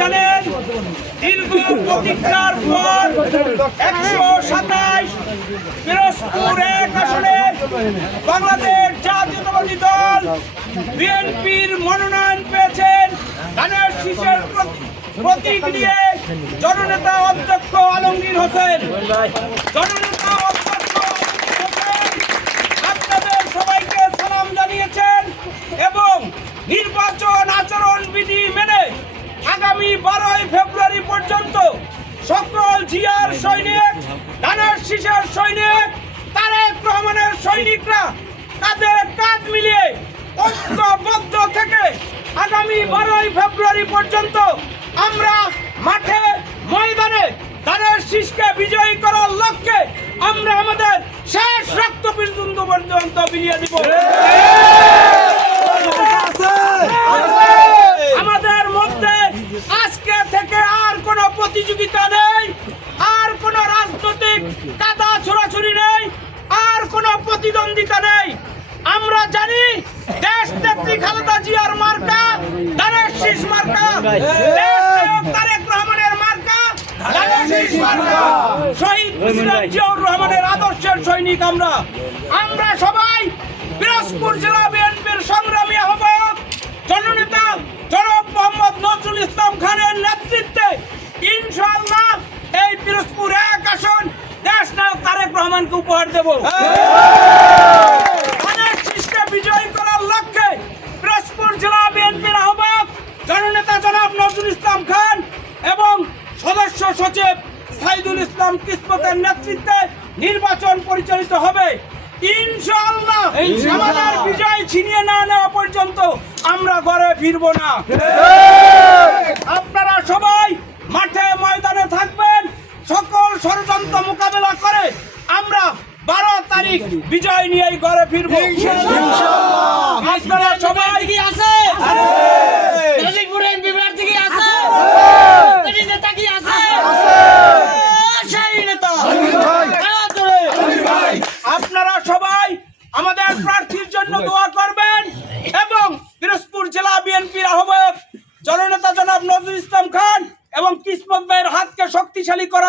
জানেন দীর্ঘ প্রতীক্ষার পর 127 পিরোজপুর 1 আসনে বাংলাদেশ জাতীয়তাবাদী দল বিএনপির মনোনয়ন পেয়েছেন ধানের শীষের প্রতীক নিয়ে জননেতা অধ্যক্ষ আলমগীর হোসেন। জননেতা অধ্যক্ষ হোসেন আপনাদের সবাইকে সালাম জানিয়েছেন এবং নির্বাচন আচরণ বিধি মেনে আগামী 12 ফেব্রুয়ারি পর্যন্ত সকল জিয়ার সৈনিক, ধানের শীষের সৈনিক, তারেক রহমানের সৈনিকরা কাঁধে কাঁধ মিলিয়ে ঐক্যবদ্ধ থেকে আগামী 12 ফেব্রুয়ারি পর্যন্ত আমরা মাঠে ময়দানে ধানের শীষকে বিজয়ী করার লক্ষ্যে আমরা আমাদের শেষ রক্ত বিন্দু পর্যন্ত বিলিয়ে দিব। আমাদের মধ্যে আজকে থেকে আর কোনো প্রতিযোগিতা নেই, আর কোনো রাজনৈতিক কাদা ছোড়াছুরি নেই, আর কোনো প্রতিদ্বন্দ্বিতা নেই। আমরা জানি দেশ নেত্রী খালেদা জিয়ার মার্কা ধানের শীষ মার্কা, দেশ নায়ক তারেক রহমানের মার্কা ধানের শীষ মার্কা, শহীদ প্রেসিডেন্ট জিয়াউর রহমানের আদর্শের সৈনিক আমরা। আমরা সবাই পিরোজপুর জেলা বিএনপির সংগ্রামী আহ্বায়ক জননেতা জনাব মোহাম্মদ নজরুল ইসলাম খানের নেতৃত্বে ইনশাআল্লাহ এই পিরোজপুর 1 আসন দেশ নায়ক তারেক রহমানকে উপহার দেব। ধানের শীষকে বিজয়ী করার লক্ষ্যে পিরোজপুর জেলা বিএনপির আহ্বায়ক জননেতা জনাব নজরুল ইসলাম খান এবং সদস্য সচিব সাইদুল ইসলাম কিসমতের নেতৃত্বে নির্বাচন পরিচালিত হবে ইনশাআল্লাহ। আমাদের বিজয় ছিনিয়ে না নেওয়া পর্যন্ত আমরা ঘরে ফিরব না। আপনারা সবাই মাঠে ময়দানে থাকবেন, সকল ষড়যন্ত্র মোকাবেলা করে আমরা 12 তারিখ বিজয় নিয়েই ঘরে ফিরব ইনশাআল্লাহ। আপনারা সবাই কি আছে? আপনারা সবাই আমাদের প্রার্থীর জন্য দোয়া করবেন এবং পিরোজপুর জেলা বিএনপির আহ্বায়ক জননেতা জনাব নজরুল ইসলাম খান এবং কিসমত ভাইয়ের হাতকে শক্তিশালী করা